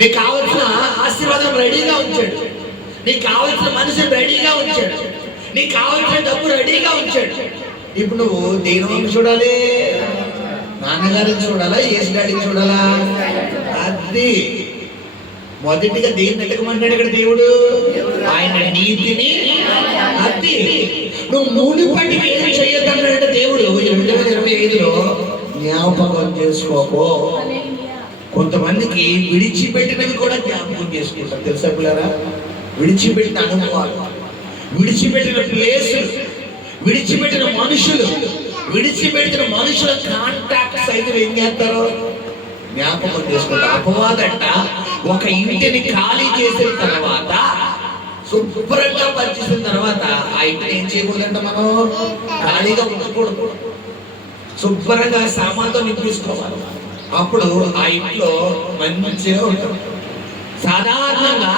నీకు కావలసిన ఆశీర్వాదం రెడీగా ఉంచాడు. నీకు కావలసిన మనిషిని రెడీగా ఉంచాడు. నీకు కావలసిన డబ్బు రెడీగా ఉంచాడు. ఇప్పుడు నువ్వు దేని చూడాలి నాన్నగారిని చూడాలా ఏసు డాడీని చూడాలా? అది మొదటిగా దేని వెతకమంటాడు ఇక్కడ దేవుడు. ఆయన నీతిని అది. నువ్వు మునిపటికి ఏం చేయొద్దన్నాడంటే దేవుడు ఈ రెండు వేల ఇరవై ఐదులో జ్ఞాపకం చేసుకోకో. కొంతమందికి విడిచిపెట్టినవి కూడా జ్ఞాపకం చేసుకుంటారు. తెలుసా పిల్లరా? విడిచిపెట్టిన అనుభవాలు విడిచిపెట్టిన ప్లేసులు విడిచిపెట్టిన మనుషులు విడిచిపెట్టిన మనుషుల కాంటాక్ట్స్ అయితే ఏం చేస్తారు? జ్ఞాపకం చేసుకుంటారు. అపవాదంట ఒక ఇంటిని ఖాళీ చేసిన తర్వాత శుభ్రంగా పరిచేసిన తర్వాత ఆ ఇంటిని ఏం చేయకూడదంట మనం? ఖాళీగా ఉంచకూడదు శుభ్రంగా సామాన్తో నింపించుకోవాలి అప్పుడు ఆ ఇంట్లో మంచిగా ఉంటుంది సాధారణంగా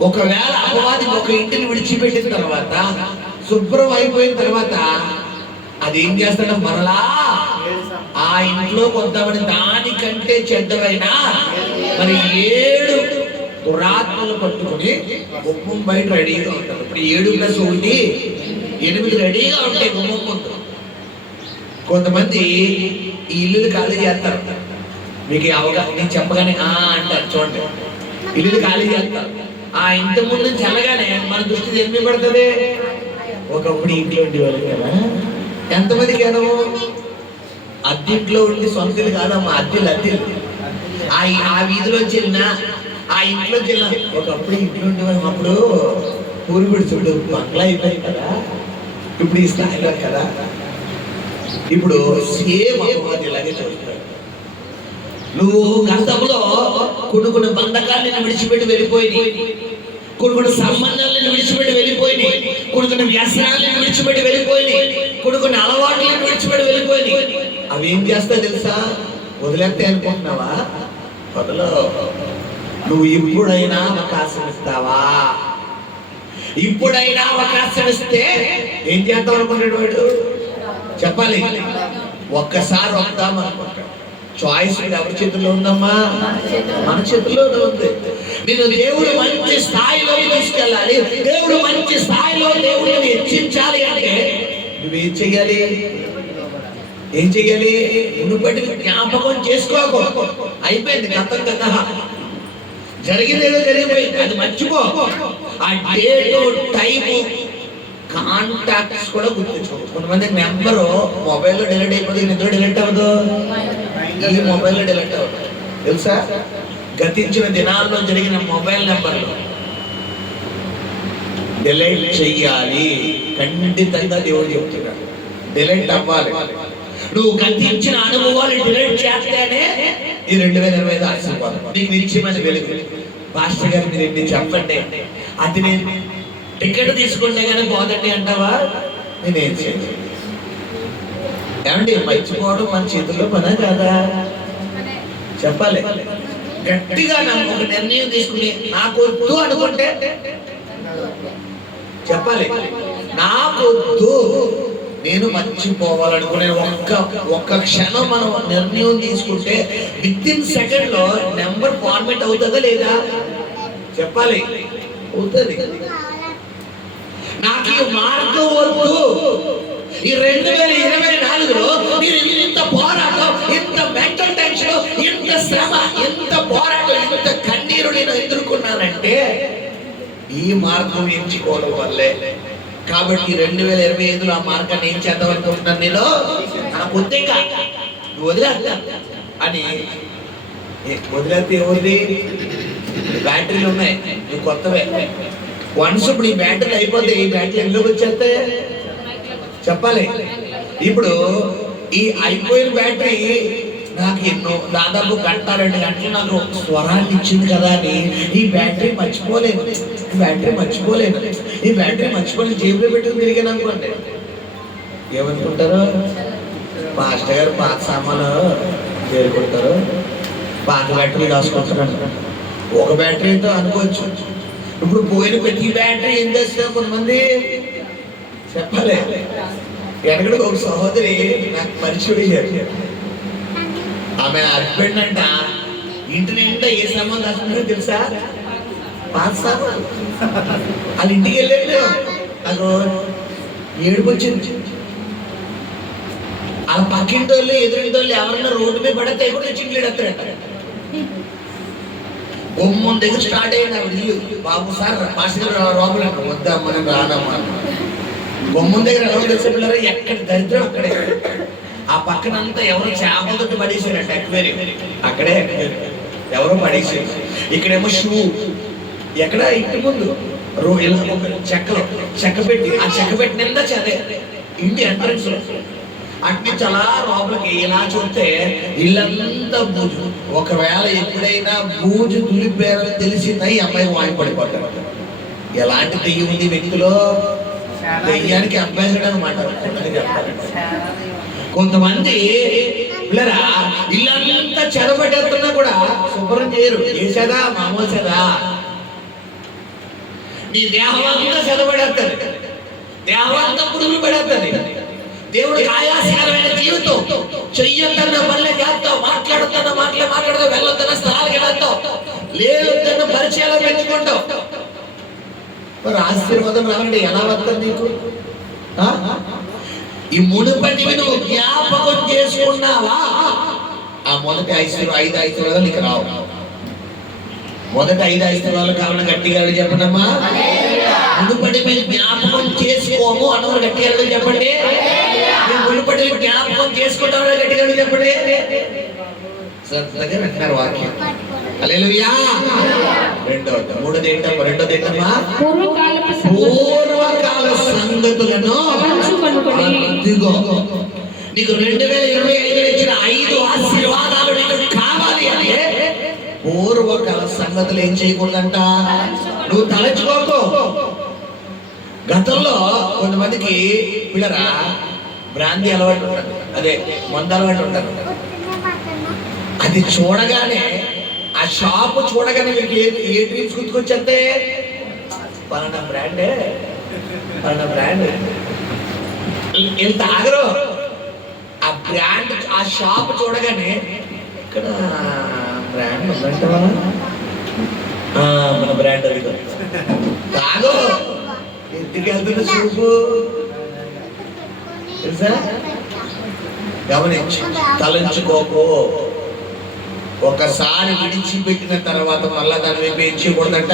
ఒకవేళ అపవాది ఒక ఇంటిని విడిచిపెట్టిన తర్వాత శుభ్రం అయిపోయిన తర్వాత అది ఏం చేస్తాడు? మరలా ఆ ఇంట్లో కొంతమంది దానికంటే చెడ్డవైనా మరి ఏడు దురాత్మలు పట్టుకుని గుమ్మం బయట రెడీగా ఉంటారు. ఇప్పుడు ఏడు ప్లస్ ఒకటి ఎనిమిది రెడీగా ఉంటాయి. గుమ్మం ముందు కొంతమంది ఈ ఇల్లులు ఖాళీ చేస్తారు. మీకు అవగాహన నేను చెప్పగానే ఆ అంటారు చూడండి. ఇల్లులు ఖాళీ చేస్తారు. ఆ ఇంత ముందు నుంచి మన దృష్టి ఎన్ని పడుతుంది? ఒకప్పుడు ఇంట్లో ఉండేవాళ్ళు కదా. ఎంతమంది ఏదో అద్దెంట్లో ఉండి సొంతలు ఇల్లు కాదమ్మా అద్దెలు అద్దెలు. ఆ ఆ వీధిలోంచి వెళ్ళినా ఆ ఇంట్లోకి వెళ్ళినా ఒకప్పుడు ఇంట్లో ఉండేవాళ్ళం అప్పుడు పూరి పిడుచుడు బంగ్లా అయిపోయింది కదా. ఇప్పుడు ఈ స్థాయిలో కదా. ఇప్పుడు సేమ్ అపవాది ఇలాగే చూస్తాడు? నువ్వు గతంలో కొన్ని కొన్ని బంధకాలను విడిచిపెట్టి వెళ్ళిపోయినాయి కొన్ని కొన్ని సంబంధాలను విడిచిపెట్టి వెళ్ళిపోయినాయి కొన్ని కొన్ని వ్యసనాలను విడిచిపెట్టి వెళ్ళిపోయినాయి కొన్ని కొన్ని అలవాట్లను విడిచిపెట్టి వెళ్ళిపోయినాయి అవి ఏం చేస్తా తెలుసా? వదిలేస్తే అనుకుంటున్నావా? వదలో నువ్వు ఇప్పుడైనా అవకాశం ఇస్తావా? ఇప్పుడైనా అవకాశం ఇస్తే ఏం చేద్దాం అనుకుంటాడు వాడు? చెప్పాలి. ఒక్కసారి వద్దాం అనుకుంటాడు చాయిస్ ఎవరి చేతిలో ఉందమ్మా? మన చేతుల్లోనే ఉంది. నేను దేవుడు మంచి స్థాయిలో తీసుకెళ్ళాలి. దేవుడు మంచి స్థాయిలో దేవుడిని హెచ్చించాలి అంటే నువ్వేం చెయ్యాలి? ఏం చెయ్యాలి? మునుపటి జ్ఞాపకం చేసుకోకో. అయిపోయింది గతం కదా. జరిగిందేదో జరిగిపోయింది. అది మర్చిపో. ఆ డేటు టైము కాంటాక్ట్స్ కూడా గుర్తుంచుకో. కొంతమంది నెంబరు మొబైల్లో డిలీట్ అయిపోతే నిద్ర డిలీట్ అవ్వదు. ఈ మొబైల్లో డిలీట్ అవ్వదు. తెలుసా? గతించిన దినాల్లో జరిగిన మొబైల్ నెంబర్లు. డిలైట్ చెయ్యాలి. ఖండితంగా దేవుడు చెప్తున్నాడు. డిలైట్ అవ్వాలి. నువ్వు గతించిన అనుభవాలు డిలైట్ చేస్తేనే ఈ రెండు వేల ఇరవై ఐదు ఆశీర్వాదం. నీకు నిత్యమైన వెలుగు. పాస్టర్ గారు మీరు చెప్పండి. అది నేను టికెట్ తీసుకుంటే కానీ పోదండి అంటావా? నేనేం చేయను. ఏమండి మర్చిపోవడం మన చేతుల్లో పనా కాదా? చెప్పాలి. గట్టిగా నాకు ఒక నిర్ణయం తీసుకుని నాకు వద్దు అనుకుంటే? చెప్పాలి. నాకు వద్దు నేను మర్చిపోవాలనుకునే ఒక్క ఒక్క క్షణం మనం నిర్ణయం తీసుకుంటే విత్ ఇన్ సెకండ్లో నెంబర్ ఫార్మేట్ అవుతుందా లేదా? చెప్పాలి. అవుతుంది. నాకు ఈ మార్గం వద్దు. ఈ రెండు వేల ఇరవై నాలుగులో మీరు ఇంత పోరాటం ఇంత మెంటల్ టెన్షన్ ఇంత శ్రమ ఇంత పోరాటం ఇంత కన్నీరు నేను ఎదుర్కొన్నానంటే ఈ మార్గం ఎంచుకోవడం వల్లే. కాబట్టి రెండు వేల ఇరవై ఐదులో ఆ మార్గాన్ని ఏం చేద్దామనుకుంటున్నాను నేను? నాకు వద్దే నువ్వు వదిలేస్తా అని వదిలేస్తే ఏముంది బ్యాటరీలు ఉన్నాయి. నువ్వు కొత్తవే. వన్స్ ఇప్పుడు ఈ బ్యాటరీ అయిపోతే ఈ బ్యాటరీ ఎందులోకి వచ్చేస్తే? చెప్పాలి. ఇప్పుడు ఈ అయిపోయిన బ్యాటరీ నాకు ఎన్నో దాదాపు గంట రెండు గంటలు నాకు స్వరాన్ని ఇచ్చింది కదా అని. ఈ బ్యాటరీ మర్చిపోలేను. ఈ బ్యాటరీ మర్చిపోలేను. ఈ బ్యాటరీ మర్చిపోలేదు జేబులో పెట్టుకుని తిరిగాను అనుకోండి. ఏమనుకుంటారు? మాస్టర్ గారు పాత సామాను చేరుకుంటారు పాత బ్యాటరీ రాసుకుంటున్నాను ఒక బ్యాటరీతో అనుకోవచ్చు. ఇప్పుడు పోయిన ప్రతి బ్యాటరీ ఏం చేస్తే కొంతమంది? చెప్పాలి. వెనకడికి ఒక సహోదరి నాకు పరిచయం ఆమె హస్బెండ్ అంట. ఇంటి నిండా ఏ సంబంధం వస్తుందో తెలుసా? పాత సామాన్ వాళ్ళ ఇంటికి వెళ్ళాడు నాకు ఏడుపు వచ్చింది. వాళ్ళ పక్కింటి వాళ్ళు ఎదురింటి వాళ్ళు ఎవరన్నా రోడ్డు మీద పడితే కూడా చింట్లేడు అత్తరంట గుమ్మం దగ్గర స్టార్ట్ అయ్యాడు ఆవిడ బాబు సార్ మాస్టర్ గారు లోపల వద్దా మనం రాదమ్మా గుమ్మం దగ్గర ఎవరు తెలిసే పిల్లలు ఎక్కడ దరిద్రం అక్కడే. ఆ పక్కన అంతా ఎవరు చేపల తోటి పడేసారంట అక్వేరియం. అక్కడే ఎవరో పడేసారు ఇక్కడేమో షూ. ఎక్కడ? ఇంటి ముందు. రో ఇలా చెక్కలో. చెక్క పెట్టి ఆ చెక్క పెట్టి నిండా చదే. ఇంటి ఎంట్రన్స్లో. అట్ని అలా లోపలికి ఇలా చూస్తే ఇల్లంతా బూజు. ఒకవేళ ఎప్పుడైనా బూజు దులిపేరని తెలిసిందా ఈ అమ్మాయి వాయి పడిపోతాడు ఎలాంటి దెయ్యం ఉంది వ్యక్తిలో? దెయ్యానికి అబ్బాయిడు అనమాట కొంతమంది పిల్లరా ఇల్లంతా చెరబెట్టేస్తున్నా కూడా శుభ్రం చేయరు. చేసేదా మామూలు చేదా నీ దేహం అంతా చెరబడేస్తుంది. దేహం అంతా పురుగులు పడేస్తుంది. దేవుడికి ఆయాసకరమైన జీవితం. చెయ్యొద్దన్న పనులే చేస్తావు మాట్లాడుతున్న మాటలే మాట్లాడతావు వెళ్ళొద్దన్న స్థలాలకు వెళ్తావు లేదన్న పరిచయాలు పెంచుకుంటావు. మరి ఆశీర్వాదం రావండి ఎలా వస్తుంది నీకు? ఆ? ఈ మునుపటివి నువ్వు జ్ఞాపకం చేసుకున్నావా? ఆ మొదటి ఐశ్వర్యం ఐదు ఐశ్వర్యాలు నీకు రావు. మొదటి ఐదు ఐశ్వర్యాలు కావాలని గట్టిగా చెప్పండమ్మా? మునుపటి మీరు జ్ఞాపకం చేసుకోము అన్నవారు గట్టిగా అడిగి చెప్పండి జ్ఞాపకం చేసుకుంటామని గట్టిగా చెప్పండి. శ్రద్ధగా వింటున్నారు వాక్యం. మూడోది ఏంటమ్మా? రెండోది ఏంటమ్మా? పూర్వకాల సంగతులను అదిగో నీకు రెండు వేల ఇరవై ఐదు ఇచ్చిన ఐదు ఆశీర్వాదాలు నీకు కావాలి అంటే పూర్వకాల సంగతులు ఏం చేయకూడదంట? నువ్వు తలచుకోకు గతంలో కొంతమందికి పిల్లరా భ్రాంతి అలవాటు ఉంటుంది. అదే మంద అలవాటు ఉంటారు అది చూడగానే ఆ షాప్ చూడగానే మీకు ఏ ఏ డ్రీమ్స్ గుర్తుకొచ్చేస్తే పలానా బ్రాండే పలానా బ్రాండ్. ఎంత తాగరు ఆ బ్రాండ్ ఆ షాప్ చూడగానే ఇక్కడ బ్రాండ్ ఉందంటావా మన బ్రాండ్ అది కాదు. ఎందుకు వెళ్తున్న చూపు గమనించి తలంచుకోకు. ఒకసారి విడిచిపెట్టిన తర్వాత మళ్ళా దాని వైపు ఏం చేయకూడదంట?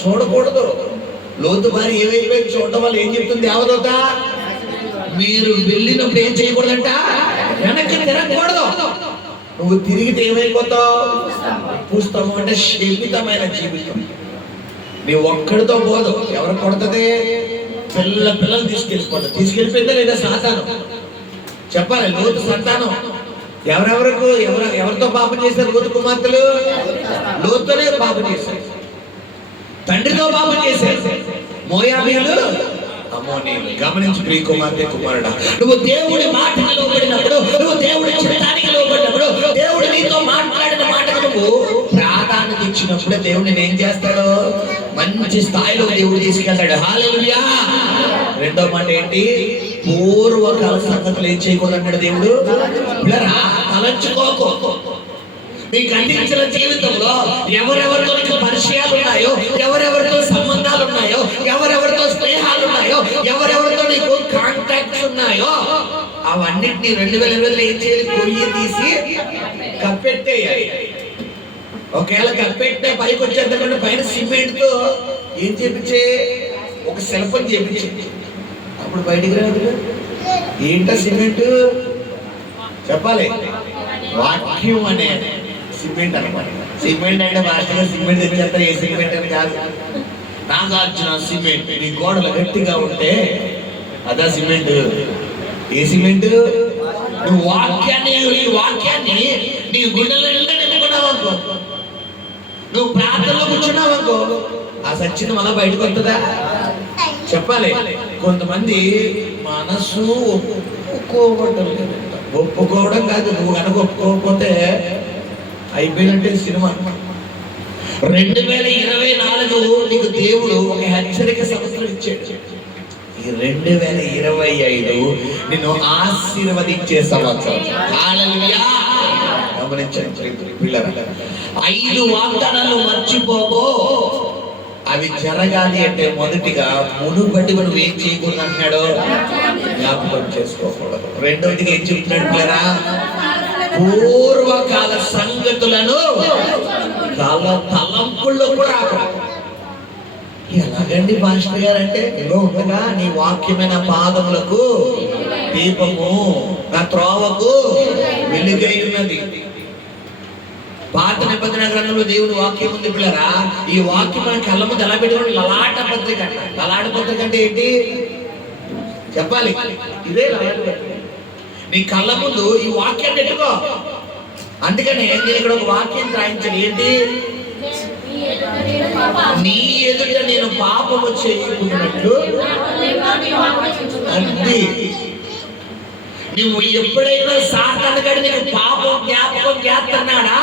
చూడకూడదు. లోతు మరి ఏమైపోయింది చూడటం వల్ల ఏం చెప్తుంది దేవదూత మీరు వెళ్ళినప్పుడు ఏం చేయకూడదంట? వెనక్కి తిరగకూడదు. నువ్వు తిరిగితే ఏమైపోతావు? పుస్తకం అంటే శమితమైన జీవితం. నీ ఒక్కడితో పోదు. ఎవరు కొడుతుంది? పిల్ల పిల్లలు తీసుకెళ్ళిపోతుంది తీసుకెళ్ళిపోయిందా లేదా సాతానం? చెప్పాలి లోతు సంతానం. ఎవరెవరకు ఎవరు ఎవరితో పాపం చేశారు లోతు కుమార్తెలు? లోతునే పాపం చేశారు. తండ్రితో పాపం చేశారు. మోయాబీలు గమనించు ప్రియ కుమార్తె కుమారుడా. నువ్వు దేవుడి మాటకి లోబడినప్పుడు నువ్వు దేవుడి చిత్తానికి లోబడినప్పుడు దేవుడు నీతో మాట్లాడిన మాటకు నువ్వు ప్రాధాన్యత ఇచ్చినప్పుడే దేవుడిని ఏం చేస్తాడు? మంచి స్థాయిలో దేవుడు తీసుకెళ్తాడు. హాలెలుయా రెండో మాట ఏంటి? పూర్వకాల సంగతులు ఏం చేయకూడదు దేవుడు? పిల్లరా తలంచుకోకు. మీకు అందించిన జీవితంలో ఎవరెవరితో నీకు పరిచయాలు ఉన్నాయో ఎవరెవరితో సంబంధాలు ఉన్నాయో ఎవరెవరితో స్నేహాలు ఉన్నాయో ఎవరెవరితో నీకు కాంటాక్ట్స్ ఉన్నాయో అవన్నిటిని రెండు వేల ఇరవైలో ఏం చేయాలి? కొయ్యి తీసి కప్పెట్టేయాలి. ఒకవేళ కప్పెట్టే పైకి వచ్చేద్దామంటే పైన సిమెంట్తో ఏం చేపించే? ఒక శిల్పం చేపించే. అప్పుడు బయటికి రాదు ఏంట సిమెంట్? చెప్పాలి. వాక్యం అనే సిమెంట్ అనమాట. సిమెంట్ అంటే మాస్టర్ సిమెంట్ తెచ్చేస్తారు ఏ సిమెంట్ అని కాదు. నాగార్జున సిమెంట్ నీ గోడలు గట్టిగా ఉంటే అదా సిమెంట్. ఏ సిమెంట్? నువ్వు వాక్యాన్ని ఈ వాక్యాన్ని నీ గుండెల నిండా నింపుకున్నావు అనుకో. నువ్వు ప్రార్థనలో కూర్చున్నావు అనుకో. ఆ సచ్చిన మళ్ళా బయటకు వస్తుందా? చెప్పాలి. కొంతమంది మనసు ఒప్పుకోవడం లేదంట. ఒప్పుకోవడం కాదు నువ్వు కనుక ఒప్పుకోకపోతే అయిపోయినట్టే సినిమా. రెండు వేల ఇరవై నాలుగు నీకు దేవుడు ఒక హెచ్చరిక సంవత్సరం ఇచ్చాడు. ఈ రెండు వేల ఇరవై ఐదు నిన్ను ఆశీర్వదించే సంవత్సరం. గమనించండి ఐదు వాగ్దానాలు మర్చిపోకో అవి జరగాలి అంటే మొదటిగా మునుపటి నువ్వు ఏం చేయకూడదు అంటున్నాడు జ్ఞాపకం చేసుకోకూడదు. రెండవదిగా ఏం చెప్తున్నాడు పూర్వకాల సంగతులను తల తలంపుల్లో కూడా రాకూడదు. ఎలాగండి మాస్టర్ గారు అంటే ఇదిగో ఉండగా నీ వాక్యమైన పాదములకు దీపము నా త్రోవకు వెలుగై ఉన్నది. పాత నిబంధన గ్రంథంలో దేవుడు వాక్యం ఉంది పిల్లరా. ఈ వాక్యం మన కళ్ళ ముందు ఎలా పెట్టుకోండి లలాట పత్రిక. లలాట పత్రిక అంటే ఏంటి? చెప్పాలి. ఇదే నీ కళ్ళ ముందు ఈ వాక్యం పెట్టుకో. అందుకనే నేను ఇక్కడ ఒక వాక్యం రాయించాను. ఏంటి? నీ ఎదుట నేను పాపము చేయకున్నట్లు అంతే నువ్వు ఎప్పుడైనా సాతాను గడి నీకు పాపం జ్ఞాపకం చేస్తున్నాడా?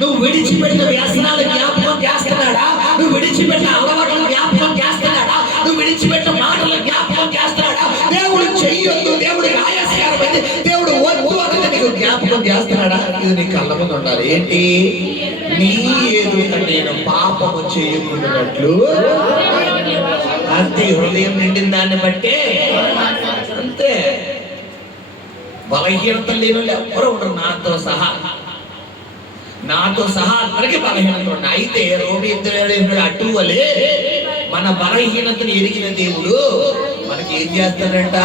నువ్వు విడిచిపెట్టిన వ్యసనాలు జ్ఞాపకం చేస్తున్నాడా? నువ్వు విడిచిపెట్టిన అలవాట్లు జ్ఞాపకం చేస్తున్నాడా? నువ్వు విడిచిపెట్టిన మాటలు జ్ఞాపకం చేస్తున్నాడా? దేవుడు చెయ్యొద్దు దేవుడు ఆయాస్కారమైంది దేవుడు వద్దు నీకు జ్ఞాపకం చేస్తున్నాడా? ఇది నీ కళ్ళ ముందు ఉండాలి. ఏంటి? నీ ఎదుట నేను పాపము చేయకున్నట్లు. అంతే హృదయం నిండిన దాన్ని బట్టే బలహీనత లేని వాళ్ళు ఎవ్వరు ఉండరు నాతో సహా నాతో సహా అందరికి బలహీనత ఉండి అయితే రోమి ఇద్దరు అటు మన బలహీనతను ఎరిగిన దేవుడు మనకి ఏం చేస్తాడంట?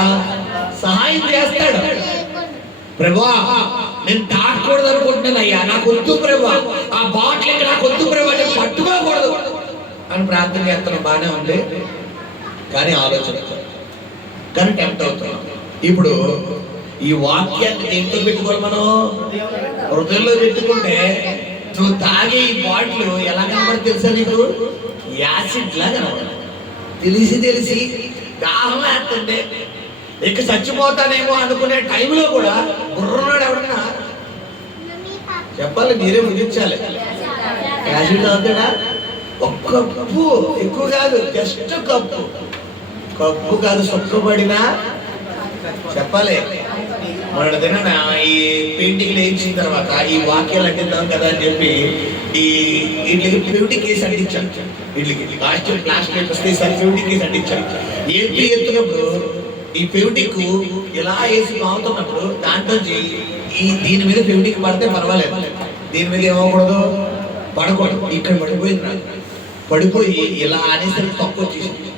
సహాయం చేస్తాడు. ప్రభా నేను తాకూడదు అనుకుంటున్నాను అయ్యా. నాకు వద్దు ప్రభా. ఆ బాటిల్ నాకు వద్దు ప్రభా. నేను పట్టుకోకూడదు. అని ప్రార్థన చేస్తున్నాం బాగానే ఉంది. కానీ ఆలోచన. కానీ టెంప్ట్ అవుతున్నాం. ఇప్పుడు ఈ వాక్యాన్ని దేంతో పెట్టుకోవాలి మనం? హృదయంలో పెట్టుకుంటే నువ్వు తాగే ఈ బాటిల్ ఎలా కనబడి తెలుసా నీకు? యాసిడ్ లాగా తెలిసి తెలిసి దాహం వేస్తుంటే ఇక చచ్చిపోతానేమో అనుకునే టైంలో కూడా గుర్రున్నాడు ఎవడన్నా? చెప్పాలి మీరే ముగించాలి. యాసిడ్ తాగుతాడా? ఒక్క కప్పు ఎక్కువ కాదు జస్ట్ కప్పు. కప్పు కాదు సుక్కబడినా చెప్పాలి. మొన్నటి దిన ఈ పెయింటింగ్ వేయించిన తర్వాత ఈ వాక్యాలు అంటిద్దాం కదా అని చెప్పి ఈ వీటికి ప్యూటిక్ కేసు అంటించాను వీటికి లాస్ట్ లాస్ట్ డేట్ వస్తే ఈసారి ప్యూటిక్ కేసు అంటించాను ఏంటి ఎత్తునప్పుడు ఈ ప్యూటిక్ ఇలా వేసి మావుతున్నప్పుడు దాంట్లో ఈ దీని మీద ప్యూటిక్ పడితే పర్వాలేదు. దీని మీద ఏమవకూడదు పడకూడదు. ఇక్కడ పడిపోయింది నాకు. పడిపోయి ఇలా అనేసరికి తక్కువ వచ్చేసింది.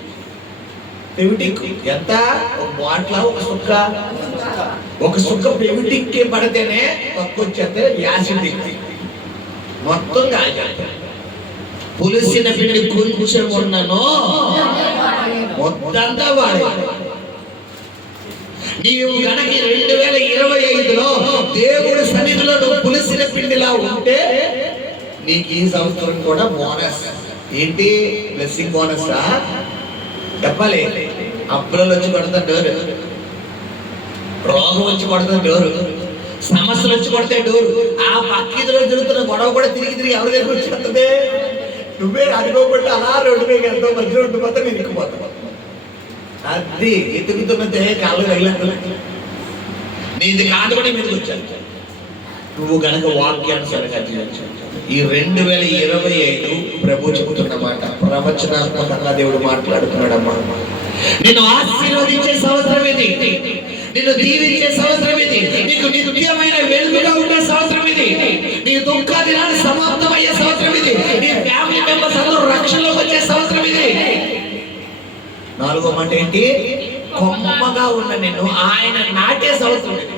పెవిటిక్ ఎంత? ఒక బాట్లా ఒక సుక్క? ఒక సుక్క పెవిటిక్ పడితేనే తక్కువ వచ్చేస్తే యాసిడ్ మొత్తం కాజాలి పులిసిన పిండి కొంచెం ఉన్నను మొత్తంతా వాడే. నీవు కనుక రెండు వేల ఇరవై ఐదులో దేవుడి సన్నిధిలో నువ్వు పులిసిన పిండిలా ఉంటే నీకు ఈ సంవత్సరం కూడా బోనస్ ఏంటి? బ్లెస్సింగ్ బోనస్ చెప్పాలి. అప్పులలో వచ్చి కొడతాడు రోగం వచ్చి కొడతాడు డోరు సమస్యలు వచ్చి పడితే డోరు ఆ పక్కీదులో జరుగుతున్న గొడవ కూడా తిరిగి తిరిగి ఎవరి దగ్గర వచ్చేస్తుంది? నువ్వే అనుకోకుండా అలా రోడ్డు మీద ఎంతో మధ్యలో పోతే నేను ఇక్కుపోతాను అది ఎదుగుతున్నదే కాళ్ళు తగిలేదు నీది కాదు కూడా మీదకి వచ్చాను. నువ్వు గనక వాక్యానుసారంగా జీవించు. ఈ రెండు వేల ఇరవై ఐదు ప్రభు చెబుతున్న మాట ప్రవచనాత్మకంగా దేవుడు మాట్లాడుతున్నాడమ్మా. నేను ఆశీర్వదించే సంవత్సరం ఇది. నిన్ను దీవించే సంవత్సరం ఇది. నీకు నిత్యమైన వెలుగుగా ఉండే సంవత్సరం ఇది. నీ దుఃఖ దినాన్ని సమాప్తమయ్యే సంవత్సరం ఇది. నీ ఫ్యామిలీ మెంబర్స్ అందరూ రక్షణలోకి వచ్చే సంవత్సరం ఇది. నాలుగో మాట ఏంటి? కొమ్మగా ఉన్న నిన్ను ఆయన నాటే సంవత్సరం ఇది.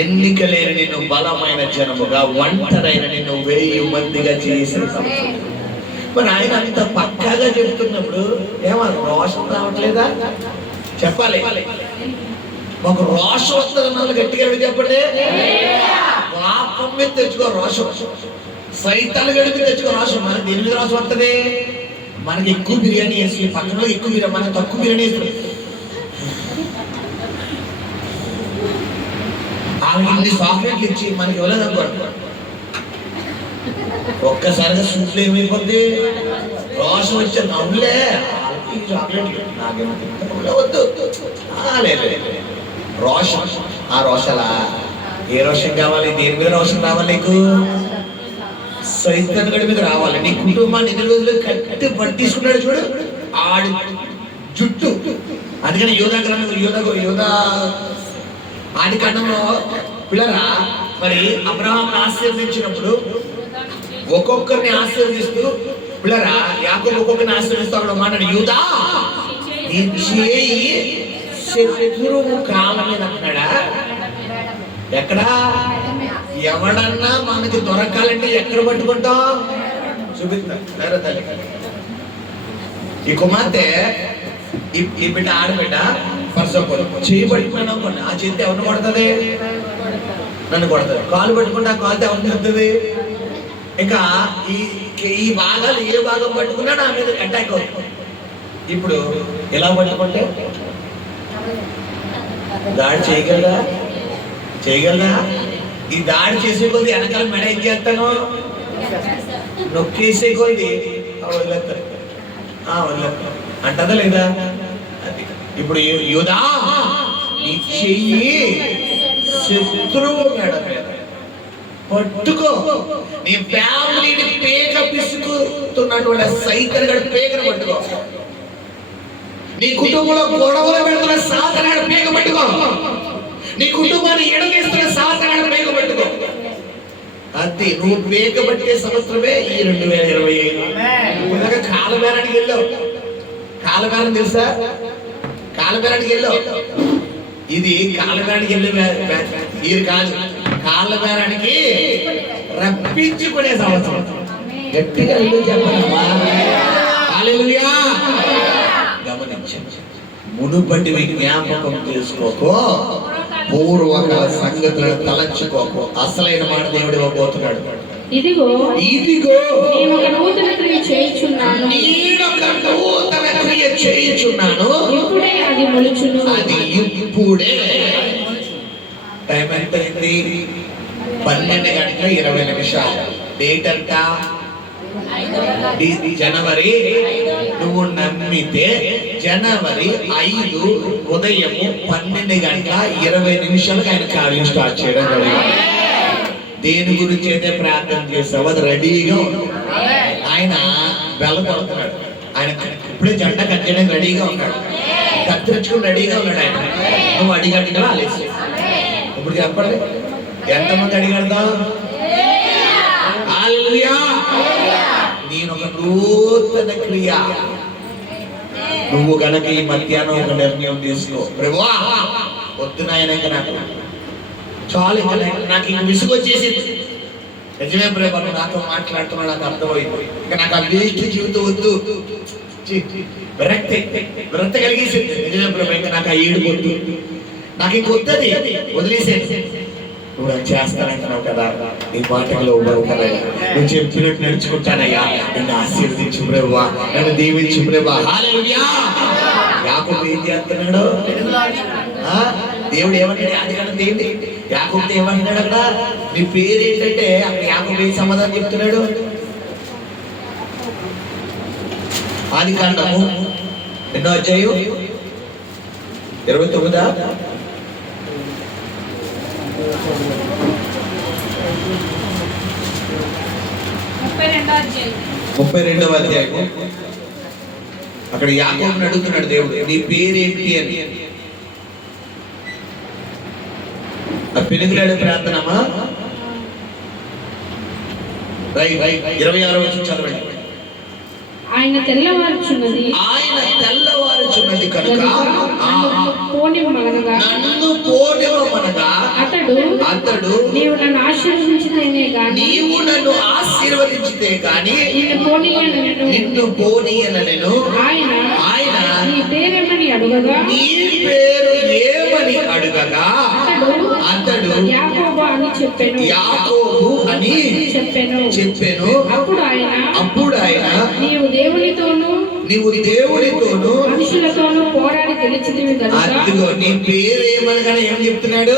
ఎన్నిక లేని నిన్ను బలమైన జనముగా ఒంటరైన నిన్ను వెయ్యి మందిగా చేసిన సంవత్సరం మరి ఆయన అంత పక్కాగా చెప్తున్నప్పుడు ఏమన్నా రోషం రావట్లేదా? చెప్పాలి. ఒక రోషం వస్తుంది అన్న వాళ్ళు గట్టిగా చెప్పండి. పాపం మీద తెచ్చుకో రోషం సైతాలు గడిపి తెచ్చుకో రోషం మనకి దేని మీద రోషం వస్తుంది? మనకి ఎక్కువ బిర్యానీ వేసి పక్కన ఎక్కువ బిర్యానీ మనకి తక్కువ బిర్యానీ వేసి ఆమె ఇన్ని చాక్లెట్లు ఇచ్చి మనకి ఇవ్వలేదు అనుకోండి. ఒక్కసారిగా సూట్లు ఏమైపోద్ది? రోషం వచ్చే నవ్వులే. చాక్లెట్లు. నాకేమో వద్దు. లేదు లేదు, రోషం. ఆ రోషలా ఏ రోషం కావాలి? దేని మీద రోషం రావాలి నీకు? సైతాన్ గడి మీద రావాలి. నీ కుటుంబాన్ని ఎన్ని రోజులు కట్టి పట్టించుకున్నాడు చూడు? ఆడి జుట్టు. అందుకని యోధా గ్రంథం యోధ యోధా ఆది కాండంలో పిల్లరా మరి అబ్రహాం ఆశీర్వదించినప్పుడు ఒక్కొక్కరిని ఆశీర్వదిస్తూ పిల్లరా యాకోబు ఒక్కొక్కరిని ఆశీర్వదిస్తూ అక్కడ మాట్లాడు యూదా నీ చేయి శత్రువు కాళ్ళ మీద అంటున్నాడా ఎక్కడా? ఎవడన్నా మనకి దొరకాలంటే ఎక్కడ పట్టుకుంటాం? చూపిస్తా తల్లి. ఈ కుమార్తె ఈ ఈ బిడ్డ ఆడబిడ్డ ఫస్ట్ ఆఫ్ చేయి పట్టుకున్నాను అనుకోండి ఆ చేతి ఎవరిని కొడుతుంది? నన్ను కొడుతుంది. కాలు పట్టుకుంటే ఆ కాలు ఎవరిని కొడుతుంది? ఇంకా ఈ ఈ భాగాలు ఏ భాగం పట్టుకున్నా నా మీద అటాక్ అవుతుంది. ఇప్పుడు ఎలా పట్టుకుంటే? దాడి చేయగలరా? చేయగలరా? ఈ దాడి చేసే కొద్ది వెనకాల మెడ ఏం చేస్తాను? నొక్కేసే కొద్ది. వదిలేస్తారు వదిలేస్తాను అంటదా లేదా? ఇప్పుడు యు- నీ చెయ్యి శత్రువు మెడ మీద. పట్టుకో. నీ ఫ్యామిలీని పేక పిసుకుతున్నటువంటి సైతం గడు పేకను పట్టుకో. నీ కుటుంబంలో గొడవలు పెడుతున్న సాధనాడు పేక పట్టుకో. నీ కుటుంబాన్ని ఎడదీస్తున్న సాధనాడు పేక పట్టుకో. అది నువ్వు పేక పట్టే సంవత్సరమే ఈ రెండు వేల ఇరవై ఐదు. కాలబేరానికి వెళ్ళావు కాలబేరం తెలుసా? కాలబేరానికి వెళ్ళావు ఇది కాలబేరానికి వెళ్ళే ఇది కాదు. కాలబేరానికి రప్పించుకునే సంవత్సరం. గట్టిగా మునుపటివి జ్ఞాపకం చేసుకోకో. పూర్వకాల సంగతులను తలంచుకోకో. అసలైన మాట దేవుడు ఇవ్వబోతున్నాడు. ఇదిగో ఇదిగో. నేను ఒక నూతన క్రియ చేయుచున్నాను. నేనొక నూతన క్రియ చేయుచున్నాను. ఇప్పుడే అది మొలుచును. అది ఇప్పుడే. టైం ఎంత అయింది పన్నెండు గంటల ఇరవై నిమిషాలు. డేట్ డి- జనవరి నువ్వు నమ్మితే జనవరి ఐదు ఉదయము పన్నెండు గంటల ఇరవై నిమిషాలకు ఆయన కార్యం స్టార్ట్ చేయడం జరిగింది. దేని గురించి అయితే ప్రార్థన చేసావు అది రెడీగా ఆయన బెల్లపడుతున్నాడు ఆయన ఇప్పుడే జెండా కట్టడానికి రెడీగా ఉన్నాడు. కత్తిరించుకుని రెడీగా ఉన్నాడు ఆయన. నువ్వు ఆలేసి ఇప్పుడు చెప్పండి. ఎంతమంది అడిగడతావు? నూతన క్రియ. నువ్వు గనక ఈ మధ్యాహ్నం ఒక నిర్ణయం తీసుకో. ప్రభువా వద్దు నాకు. చాలు నాకు- ఇంక విసుగు వచ్చేసింది నిజమే ప్రభు నాతో మాట్లాడుతున్నా నాకు అర్థమైంది. ఇంకా నాకు ఆ వేస్ట్ జీవితం వద్దు. విరక్తి విరక్తి కలిగేసింది. నిజమే ప్రభు ఇంకా నాకు ఆ ఏడు వద్దు. నాకు ఇంక వద్దది. వదిలేసేది నువ్వు నాకు చేస్తానంటున్నావు కదా. నీ మాటలో ఉండవు నువ్వు చెప్పినట్టు నడుచుకుంటానయ్యా. నన్ను ఆశీర్వదించు ప్రభువా. నన్ను దీవించు ప్రభువా. హల్లెలూయా! ఏం చేస్తున్నాడు? దేవుడు ఏమంటాడు? అధికారం కాలం ఏంటి? యాకోబుతో ఏమంటున్నాడు అక్కడ నీ పేరు ఏంటంటే అక్కడ యాకోబు ఏం సమాధానం చెప్తున్నాడు? ఆది కాండము ఎన్నో అధ్యాయం? ఇరవై తొమ్మిదా? ముప్పై రెండవ అధ్యాయం అక్కడ యాకోబుని అడుగుతున్నాడు దేవుడు నీ పేరేంటి అని? ఆ పెనుగులాడే ప్రార్థనమా? రైట్ రైట్ ఇరవై ఆరో వచ్చి చదవండి. ఆయన తెల్లవారుచున్నది. ఆయన తెల్లవారుచున్నది కనుక నన్ను పోనివమనగా అతడు అతడు నీవు నన్ను ఆశీర్వదించితేనే గాని నీవు నన్ను ఆశీర్వదించితే గాని నిన్ను పోనీయనను. నిన్ను పోనీయనను. ఆయన ఆయన నీ పేరేమని అడుగగా? నీ పేరు ఏమని అడుగగా? అతడు యాకోబు అని చెప్పాను. యాకోబు అని చెప్పాను. చెప్పాను. అప్పుడు ఆయన అప్పుడు ఆయన నీవు దేవునితోనూ నీవు దేవుడితోను మనుషులతోనూ పోరాడి గెలిచినవి కనుక అదిగో నీ పేరు ఏమనగానే ఏం చెప్తున్నాడు?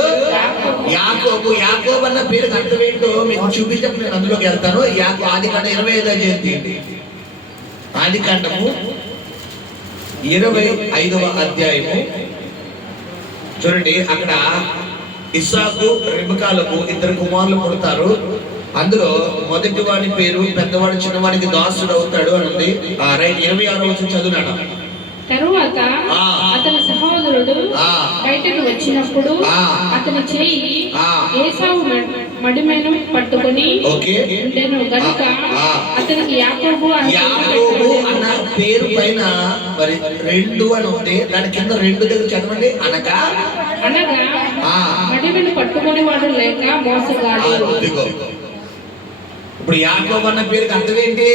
యాకోబు. యాకోబు అన్న పేరు అర్థం ఏంటో మీకు చూపించప్పుడు నేను అందులోకి వెళ్తాను. యాకో ఆది కాండ ఇరవై ఐదో జయంతి ఆది కాండము ఇరవై ఐదవ అధ్యాయము. చూడండి అక్కడ ఇస్సాకు రిబకాలకు ఇద్దరు కుమారులు పుడతారు. అందులో మొదటి వాడి పేరు పెద్దవాడు చిన్నవాడికి దాసుడు అవుతాడు అని ఉంది. ఆ రైట్ ఇరవై ఆరు వచ్చి చదువునాడు. తరువాత. అతని సహోదరుడు. బయటకు వచ్చినప్పుడు. అతని చేయి. ఏసావు మడిమెను పట్టుకొని ఉండెను గనుక. అతనికి యాకోబు యాకోబు. అన్న పేరు పైన మరి రెండు అని ఉంది దాని కింద రెండు దగ్గర చదవండి అనగా అనగా. మడిమెను పట్టుకొని వాడు లేక మోసగాడు ఇప్పుడు యాకోబు అన్న పేరుకి అర్థం ఏంటి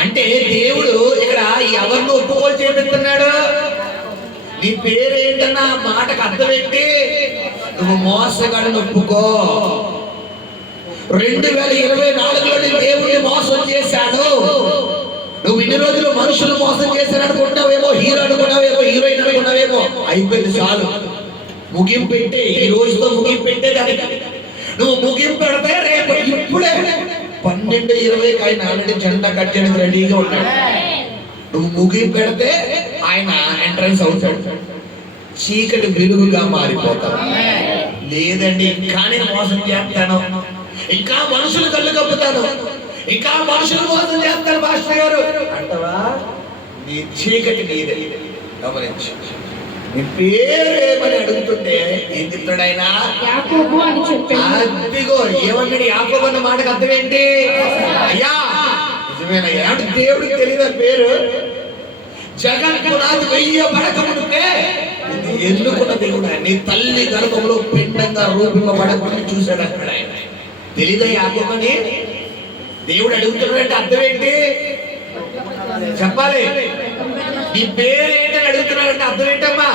అంటే దేవుడు ఇక్కడ ఎవరిని ఒప్పుకోలు చేపిస్తున్నాడు నీ పేరు ఏంటన్న మాటకు అర్థం ఏంటి నువ్వు మోసగాడిని ఒప్పుకో. రెండు వేల ఇరవై నాలుగులో దేవుడిని మోసం చేశాడు. నువ్వు ఇన్ని రోజులు మనుషులు మోసం చేశాను అనుకుంటున్నావేమో హీరో అనుకున్నావేమో హీరోయిన్ అనుకున్నావేమో అయిపోయింది చాలు. ముగింపు పెట్టే ఈ రోజుతో ముగింపు పెట్టే దానికి. నువ్వు ముగింపు పెడితే రేపు ఇప్పుడే పన్నెండు ఇరవైకి ఆయన ఆల్రెడీ జెండా కట్ చేయడానికి రెడీగా ఉన్నాడు. నువ్వు ముగి పెడితే ఆయన ఎంట్రన్స్ అవుతాడు. చీకటి వెలుగుగా మారిపోతావు. లేదండి ఇంకా మోసం చేస్తాను. ఇంకా మనుషులు కళ్ళు కప్పుతాను. ఇంకా మనుషులు మోసం చేస్తాను మాస్టర్ గారు. అంటవా? నీ చీకటి నీదే. గమనించు. నీ పేరేమని అడుగుతుంటే ఏం చెప్తాడు ఆయన యాకోబు అని అదిగో ఏమన్నాడు యాకోబు అన్న మాటకు అర్థం ఏంటి? అయ్యా నిజమేనయ్యా అంటే దేవుడికి తెలియదు పేరు? జగన్ పునాది వెయ్యబడక నిన్ను ఎన్నుకున్న దేవుడు. నీ తల్లి గర్భంలో పిండంగా రూపింపబడకుండా చూశాడు అక్కడ ఆయన. తెలీదా యాకోబని? దేవుడు అడుగుతున్నాడంటే అర్థం ఏంటి? చెప్పాలి. నీ పేరు అంటే అర్థం ఏంటమ్మా?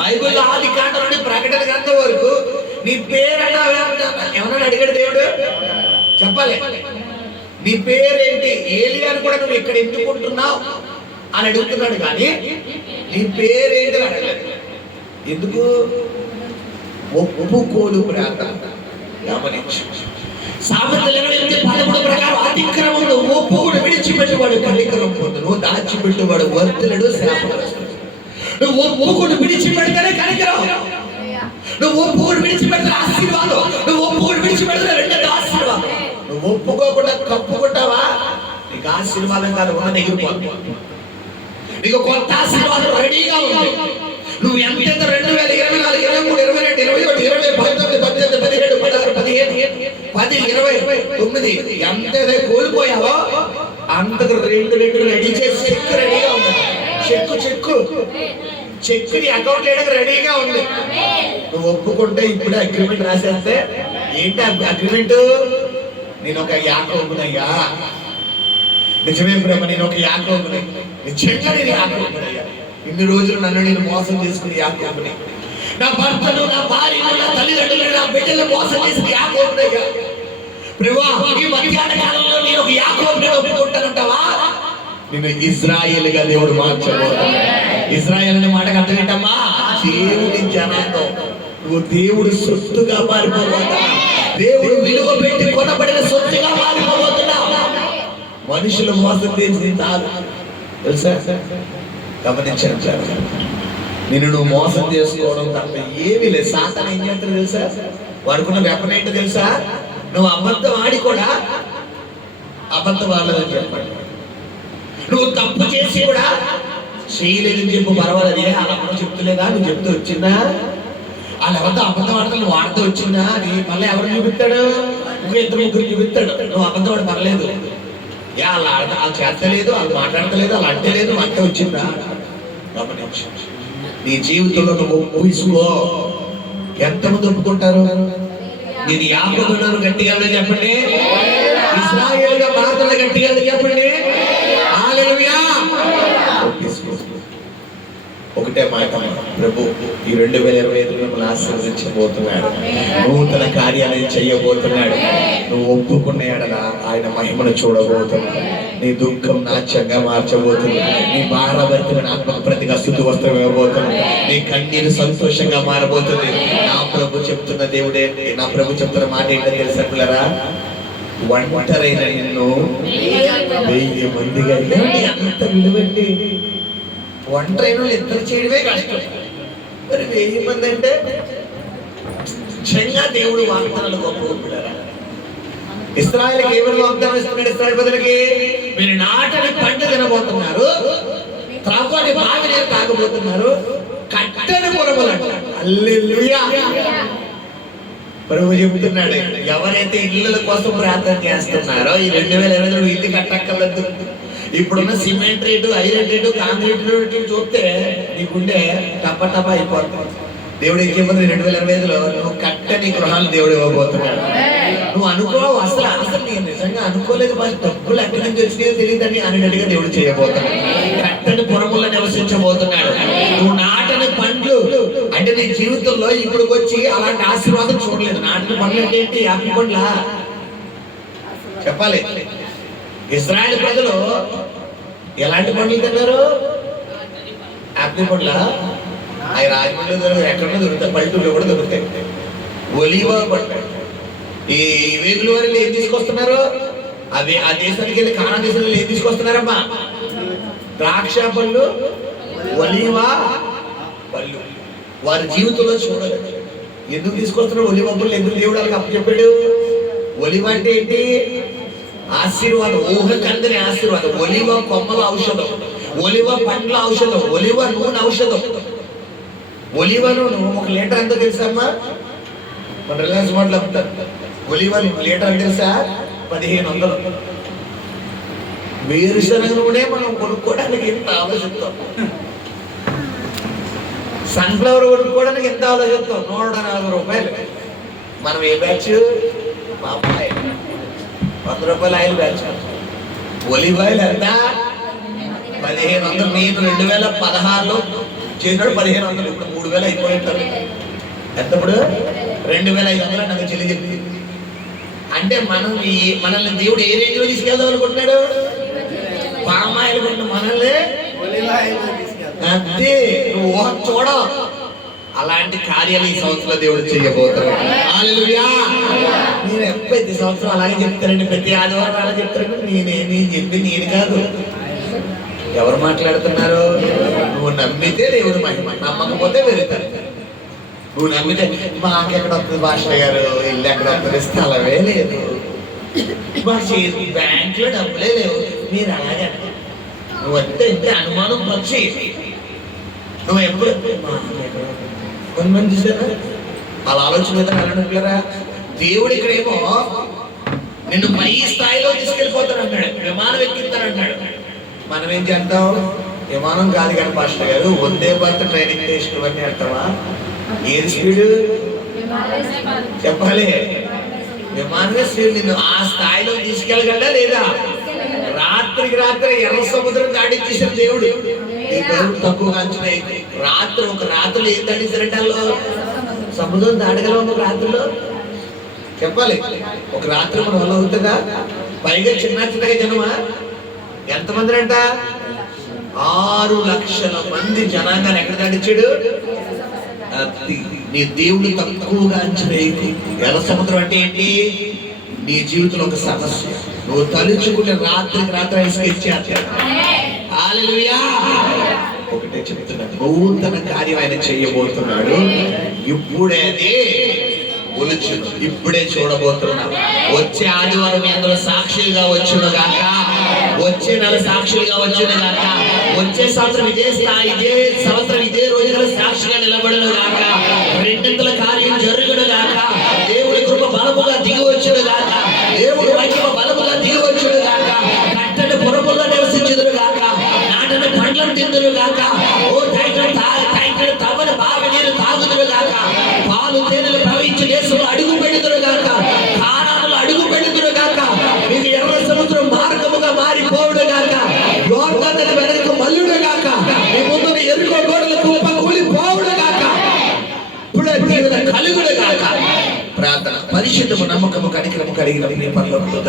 బైబిల్లో ఆది కాండం నుండి ప్రకటన గ్రంథం వరకు నీ పేరు అన్నావు ఏమన్నా అడిగాడు దేవుడు? చెప్పాలి. నీ పేరేంటి? ఏలియాను కూడా నువ్వు ఇక్కడ ఎందుకుంటున్నావు అని అడుగుతున్నాడు కానీ నీ పేరేంటి అని అడగలేదు. ఎందుకు? ఒప్పుకోలు ప్రాంతం. గమనించు. సామెతలు ఇరవై ఎనిమిది పదమూడు ప్రకారం అతిక్రమంలో ఒప్పుకుడు విడిచిపెట్టువాడు కనికరం పొందును దాచిపెట్టువాడు వర్తులడు శాపగ్రస్తుడు నువ్వు ఒప్పుకుడు విడిచిపెడితేనే కనికరం. నువ్వు ఒప్పుకుడు విడిచిపెడితే ఆశీర్వాదం. నువ్వు ఒప్పుకుడు విడిచిపెడితే రెండోది ఆశీర్వాదం. నువ్వు ఒప్పుకోకుండా కప్పుకుంటావా? నీకు ఆశీర్వాదం కాదు ఉన్న ఎగిరిపోతుంది నీకు కొత్త ఆశీర్వాదం రెడీగా ఉంది. నువ్వు ఎంత రెండు వేల ఇరవై నాలుగు ఇరవై మూడు ఇరవై రెండు ఇరవై ఒకటి ఇరవై పంతొమ్మిది పద్దెనిమిది పదిహేడు పదహారు పదిహేను పది ఇరవై తొమ్మిది ఎంత కోల్పోయావో అంతకు రెండు రెండు రెడీ చేసి చెక్ రెడీగా ఉంది. చెక్కు చెక్కు. చెక్ నీ అకౌంట్ వేయడానికి రెడీగా ఉంది. నువ్వు ఒప్పుకుంటే ఇప్పుడే అగ్రిమెంట్ రాసేస్తే ఏంటి అగ్రిమెంట్ నేను ఒక యాకోబునయ్యా. నిజమే ప్రేమ నేను ఒక యాకోబుని. నిజంగా నేను యాకోబునయ్యా. ఇన్ని రోజులు నన్ను నేను మోసం చేసుకుని యాకోబుని. నా భర్తను నా భార్యను నా తల్లిదండ్రులు నా బిడ్డలు మోసం చేసిన యాకోబునయ్యా. ప్రభా ఈ మధ్యాహ్న కాలంలో నేను ఒక యాకోబుని ఒప్పుకుంటానంటావా? నిన్ను ఇజ్రాయేలుగా దేవుడు మార్చబోతున్నాడు. ఇజ్రాయేల్ అనే మాటకు అర్థం ఏంటమ్మా? దేవుడి జనాంగం. నువ్వు దేవుడు సొత్తుగా మారిపోబోతున్నా దేవుడు విలువ పెట్టి కొనబడిన సొత్తుగా మారిపోబోతున్నావు. మనుషులు మోసం చేసి చాలు. తెలుసా? గమనించాను సార్ నిన్ను నువ్వు మోసం చేసుకోవడం తప్ప ఏమీ లేదు. సాతాన్ ఏం చేస్తాడు తెలుసా? వాడుకున్న వెపన్ ఏంటో తెలుసా? నువ్వు అబద్ధం ఆడి కూడా అబద్ధం ఆడలేదని చెప్పండి. నువ్వు తప్పు చేసి కూడా చేయలేదని చెప్పు పర్వాలేదు అలా అమ్మ చెప్తలేదా? నువ్వు చెప్తూ వచ్చిందా? వాళ్ళు ఎవరితో అబద్ధం ఆడతాను వాడుతూ వచ్చిందా? అని మళ్ళీ ఎవరు చూపిస్తాడు? ఇంకో ఇద్దరు ముగ్గురు చూపిస్తాడు. నువ్వు అబద్ధం ఆడి పర్లేదు. ఏ వాళ్ళు ఆడ వాళ్ళు చేస్తలేదు వాళ్ళు మాట్లాడతలేదు వాళ్ళు అంటలేదు అంటే వచ్చిందా? గమనించు నీ జీవితంలో నువ్వు ఊహిసుకో ఎంతమంది ఒప్పుకుంటారు? నేను యాభై గట్టిగా చెప్పండి. ఇస్రాయేల్గా మాత్రమే గట్టిగా ఒకటే మాట ప్రభు ఈ రెండు వేల ఇరవై ఐదు మిమ్మల్ని ఆశీర్వదించబోతున్నాడు. నూతన కార్యాలయం చేయబోతున్నాడు. నువ్వు ఒప్పుకున్న ఎడల ఆయన మహిమను చూడబోతున్నాడు. నీ దుఃఖం నాట్యంగా మార్చబోతుంది నీ భారభరితమైన ఆత్మ ప్రతిగా స్థుతి వస్త్రం ఇవ్వబోతుంది నీ కన్నీరు సంతోషంగా మారబోతుంది. నా ప్రభు చెప్తున్న దేవుడే నా ప్రభు చెప్తున్న మాట ఏంటో తెలుసా పిల్లరా? ఒంటరైన నిన్ను వెయ్యి మందిగా అంత విలువండి ఒంటరైన ఇద్దరు చేయడమే కష్టం. మరి వెయ్యి మంది అంటే నిజంగా దేవుడు వాగ్దానాలు గొప్ప గొప్పడారా ఇస్రాయల్కి ఏమని వాగ్దానం ఇస్తున్నాడు? ఇస్రాయల్ ప్రజలకి మీరు నాటని పంట తినబోతున్నారు త్రాపాటి బావి నీరు తాగబోతున్నారు కట్టని పొరబలు అల్లెలుయా ప్రభు చెబుతున్నాడు ఎవరైతే ఇళ్ళ కోసం ప్రార్థన చేస్తున్నారో ఈ రెండు వేల ఇరవై ఇల్లు కట్టక్కర్లేదు. ఇప్పుడున్న cement rate iron rate concrete rate చూస్తే నీకుండే టప టప అయిపోతుంది. దేవుడు ఏం రెండు వేల ఇరవై ఐదులో నువ్వు కట్టని గృహాలు దేవుడు ఇవ్వబోతున్నాడు. నువ్వు అనుకోవు అసలు అసలు నేను నిజంగా అనుకోలేదు మరి డబ్బులు ఎక్కడి నుంచి వచ్చినాయో తెలియదని అనేటట్టుగా దేవుడు చేయబోతున్నాడు. కట్టని పురముల్లో నివసించబోతున్నాడు. నువ్వు నాటని పండ్లు అంటే నీ జీవితంలో ఇప్పటికి వచ్చి అలాంటి ఆశీర్వాదం చూడలేదు. నాటిన పండ్లు అంటే ఏంటి? యాపి పండ్లా? చెప్పాలి. ఇస్రాయల్ ప్రజలు ఎలాంటి పండ్లు తిన్నారు? యాపిల్ పండ్ల? అవి రాజమండ్రి దొరుకుతాయి ఎక్కడ దొరుకుతాయి పల్లెటూరులో కూడా దొరుకుతాయి. ఒలివ పండ్లు. ఈ వేగుల వారిని ఏం తీసుకొస్తున్నారు? అది ఆ దేశానికి వెళ్ళి కానా దేశంలో ఏం తీసుకొస్తున్నారమ్మా? ద్రాక్ష పళ్ళు ఒలివ పళ్ళు వారి జీవితంలో చూడలేదు. ఎందుకు తీసుకొస్తున్నారు? ఒలివ పళ్ళు ఎందుకు దేవుడు వాళ్ళకి అప్పచెప్పాడు? ఒలివ అంటే ఏంటి? ఆశీర్వాదం ఊహ కందని ఆశీర్వాదం ఒలివ కొమ్మల ఔషధం ఒలివ పండ్ల ఔషధం ఒలివ నూనె ఔషధం. ఒలివ నూనె ఒక లీటర్ ఎంతో తెలుసమ్మా మన రిలయన్స్ మోడల్ అమ్ముతారు. ఒలివ లీటర్ తెలుసా? పదిహేను వందలు. వేరుశనగ నూనె మనం కొనుక్కోవడానికి ఎంత ఆలోచిస్తాం? సన్ఫ్లవర్ కొనుక్కోవడానికి ఎంత ఆలోచిస్తాం? నూట నాలుగు రూపాయలు. మనం ఏ బ్యాచ్? మా అమ్మాయి వంద రూపాయలు ఆయిల్ బ్యాచ్ ఒలివ్ ఆయిల్ ఎంత? పదిహేను వందలు. నేను రెండు వేల పదహారులో చేసినాడు పదిహేను వందలు. ఇప్పుడు మూడు వేలు అయిపోయి ఉంటారు ఎంత ఇప్పుడు? రెండు వేల ఐదు వందలు నాకు చెల్లి చెప్పింది. అంటే మనం ఈ మనల్ని దేవుడు ఏ రేంజ్లో తీసుకెళ్దాం అనుకుంటున్నాడు పామాయిల్ కొన్న మనల్ని అంతే. నువ్వు ఊహ చూడ అలాంటి కార్యాలు ఈ సంవత్సరంలో దేవుడు చేయబోతున్నాడు. నేను ఎప్పుడు ప్రతి సంవత్సరం అలాగే చెప్తారండి ప్రతి ఆదివారం అలా చెప్తారండి నేనేమి చెప్పి నేను కాదు. ఎవరు మాట్లాడుతున్నారు? నువ్వు నమ్మితే దేవుడు మహిమ నమ్మకపోతే వెళ్తారు నువ్వు నమ్మితే మాకెక్కడ వస్తుంది భాష గారు? ఇల్లు ఎక్కడ వస్తుంది? స్థలమే లేదు. మా చేతి బ్యాంకులో డబ్బులే లేవు. మీరు అలాగే నువ్వు అంటే అంటే అనుమానం పక్షి నువ్వు ఎప్పుడు కొంతమంది చూసారా వాళ్ళ ఆలోచన మీద వెళ్ళనుకులరా దేవుడు ఇక్కడేమో నిన్ను పై స్థాయిలో తీసుకెళ్ళిపోతాడు అన్నాడు విమానం ఎక్కిస్తాడు అన్నాడు మనం ఏం చేద్దాం విమానం కాదు కానీ పాస్టర్ గారు వందే భారత ట్రైనింగ్ టెస్ట్ అని అంటావా ఏది స్పీడ్ చెప్పాలి. విమానమే స్పీడ్ నిన్ను ఆ స్థాయిలో తీసుకెళ్ళగలడా లేదా? రాత్రికి రాత్రి ఎర్ర సముద్రం దాటించేసిన దేవుడు. తక్కువగా బరువు తక్కువ రాత్రి ఒక రాత్రిలో ఏం దాటించారంటే సముద్రం దాటగలం ఒక రాత్రిలో? చెప్పాలి. ఒక రాత్రి మన వల్ల అవుతుందా? పైగా చిన్న చిన్నగా జనమా? ఎంతమంది అంట? ఆరు లక్షల మంది జనాంగాన్ని ఎక్కడ దాటించాడు నీ దేవుడు తక్కువగా అంచనా వేయకు. ఎర్ర సముద్రం అంటే ఏంటి? నీ జీవితంలో ఒక సమస్య. నువ్వు తలుచుకునే రాత్రికి రాత్రి ఇసుకేచ్చేస్తాడు హల్లెలూయా ఒకటే చెప్తున్నాడు నూతన కార్యం ఆయన చేయబోతున్నాడు. ఇప్పుడే అది ఒలుచు ఇప్పుడే చూడబోతున్నా వచ్చే ఆదివారం మీ అందరూ సాక్షులుగా వచ్చును గాక. వచ్చే నెల సాక్షులుగా వచ్చును గాక. వచ్చే సంవత్సరం ఇదే స్థాయి ఇదే సంవత్సరం ఇదే రోజున సాక్షిగా నిలబడను గాక. రెండింతల కార్యం జరుగును దీవెన కలుగుడు గాక ప్రార్థన పరిశుద్ధము నమ్మకము కనికరము కలిగిన మీ పనులు